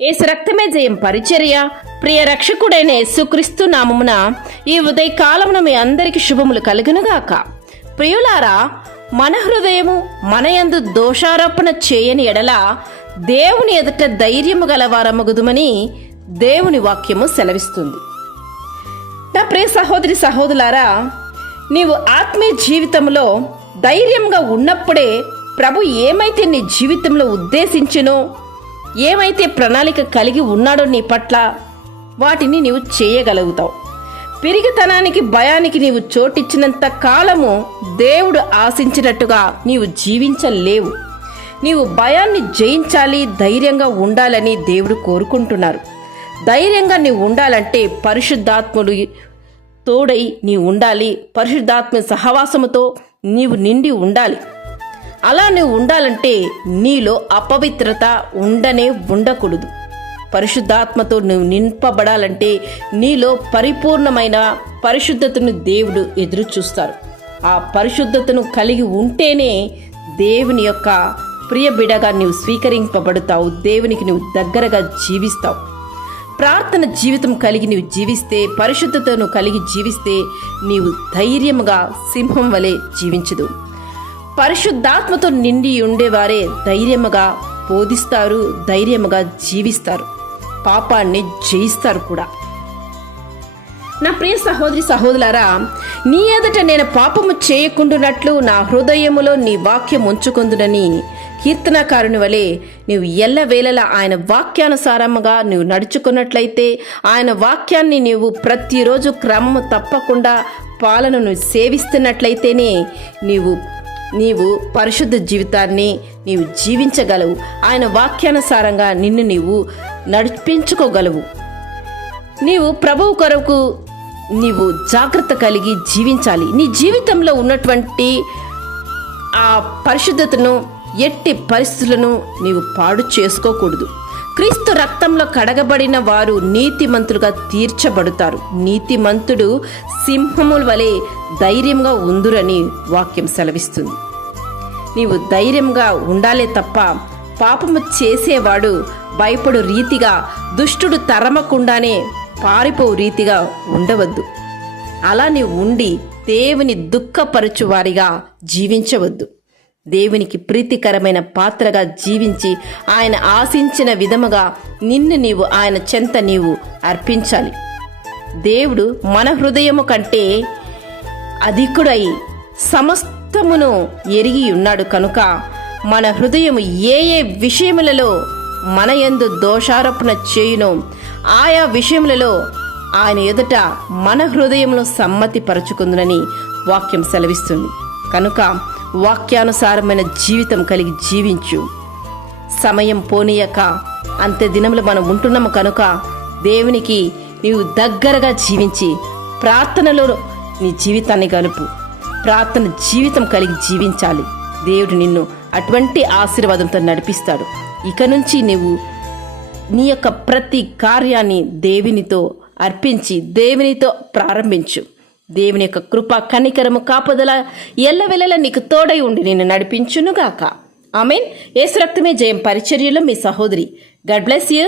యేసు రక్తమే జయం పరిచర్య. ప్రియ రక్షకుడైన యేసుక్రీస్తు నామమున ఈ ఉదయకాలమున మీ అందరికి శుభములు కలుగునుగాక. ప్రియులారా, మన హృదయము మన యందు దోషారోపణ చేయని ఎడల దేవుని ఎదుట ధైర్యము గలవారమగుదుమని దేవుని వాక్యము సెలవిస్తుంది. నా ప్రియ సహోదరి సహోదరులారా, నీవు ఆత్మీయ జీవితంలో ధైర్యంగా ఉన్నప్పుడే ప్రభు ఏమైతే నీ జీవితంలో ఉద్దేశించునో, ఏమైతే ప్రణాళిక కలిగి ఉన్నాడో నీ పట్ల, వాటిని నీవు చేయగలుగుతావు. పిరిగితనానికి భయానికి నీవు చోటిచ్చినంత కాలము దేవుడు ఆశించినట్టుగా నీవు జీవించలేవు. నీవు భయాన్ని జయించాలి, ధైర్యంగా ఉండాలని దేవుడు కోరుకుంటున్నారు. ధైర్యంగా నీవు ఉండాలంటే పరిశుద్ధాత్ముడు తోడై నీవు ఉండాలి. పరిశుద్ధాత్మ సహవాసముతో నీవు నిండి ఉండాలి. అలా నువ్వు ఉండాలంటే నీలో అపవిత్రత ఉండకూడదు. పరిశుద్ధాత్మతో నువ్వు నింపబడాలంటే నీలో పరిపూర్ణమైన పరిశుద్ధతను దేవుడు ఎదురు చూస్తారు. ఆ పరిశుద్ధతను కలిగి ఉంటేనే దేవుని యొక్క ప్రియ బిడగా నీవు స్వీకరింపబడతావు. దేవునికి నువ్వు దగ్గరగా జీవిస్తావు. ప్రార్థన జీవితం కలిగి నీవు జీవిస్తే, పరిశుద్ధతను కలిగి జీవిస్తే నీవు ధైర్యముగా సింహం వలె జీవించదు. పరిశుద్ధాత్మతో నిండి ఉండేవారే ధైర్యముగా బోధిస్తారు, ధైర్యముగా జీవిస్తారు, పాపాన్ని జయిస్తారు కూడా. నా ప్రియ సహోదరి సహోదరులారా, నీ ఎదుట నేను పాపము చేయకుండానట్లు నా హృదయములో నీ వాక్యం ఉంచుకుందునని కీర్తనకారుని వలె నీవు ఎల్లవేళలా ఆయన వాక్యానుసారముగా నువ్వు నడుచుకున్నట్లయితే, ఆయన వాక్యాన్ని నీవు ప్రతిరోజు క్రమము తప్పకుండా పాలనను సేవిస్తున్నట్లయితేనే నీవు పరిశుద్ధ జీవితాన్ని నీవు జీవించగలవు. ఆయన వాక్యానుసారంగా నిన్ను నీవు నడిపించుకోగలవు. నీవు ప్రభువు కొరకు నీవు జాగ్రత్త కలిగి జీవించాలి. నీ జీవితంలో ఉన్నటువంటి ఆ పరిశుద్ధతను ఎట్టి పరిస్థితులను నీవు పాడు చేసుకోకూడదు. క్రీస్తు రక్తంలో కడగబడిన వారు నీతిమంతులుగా తీర్చబడతారు. నీతిమంతుడు సింహముల వలె ధైర్యంగా ఉందురని వాక్యం సెలవిస్తుంది. నీవు ధైర్యంగా ఉండాలే తప్ప పాపము చేసేవాడు భయపడు రీతిగా, దుష్టుడు తరమకుండానే పారిపోవు రీతిగా ఉండవద్దు. అలా నీవు ఉండి దేవుని దుఃఖపరచు వారిగా జీవించవద్దు. దేవునికి ప్రీతికరమైన పాత్రగా జీవించి ఆయన ఆశించిన విధముగా నిన్ను నీవు ఆయన చెంత నీవు అర్పించాలి. దేవుడు మన హృదయము కంటే అధికుడై సమస్తమును ఎరిగి ఉన్నాడు కనుక మన హృదయము ఏ విషయములలో మన యందు దోషారోపణ చేయునో ఆయా విషయములలో ఆయన ఎదుట మన హృదయంలో సమ్మతి పరచుకుందునని వాక్యం సెలవిస్తుంది. కనుక వాక్యానుసారమైన జీవితం కలిగి జీవించు. సమయం పోనీయక అంత్య దినములు మనం ఉంటున్నాము కనుక దేవునికి నీవు దగ్గరగా జీవించి ప్రార్థనలో నీ జీవితాన్ని గలుపు. ప్రార్థన జీవితం కలిగి జీవించాలి. దేవుడు నిన్ను అటువంటి ఆశీర్వాదంతో నడిపిస్తాడు. ఇక నుంచి నీవు నీ యొక్క ప్రతి కార్యాన్ని దేవునితో అర్పించి దేవునితో ప్రారంభించు. దేవుని యొక్క కృప, కనికరము, కాపుదల ఎల్లవెల్లలా నీకు తోడై ఉండి నిన్ను నడిపించునుగాక. ఆమేన్. యేసు రక్తమే జయం పరిచర్యలో మీ సహోదరి. God bless you.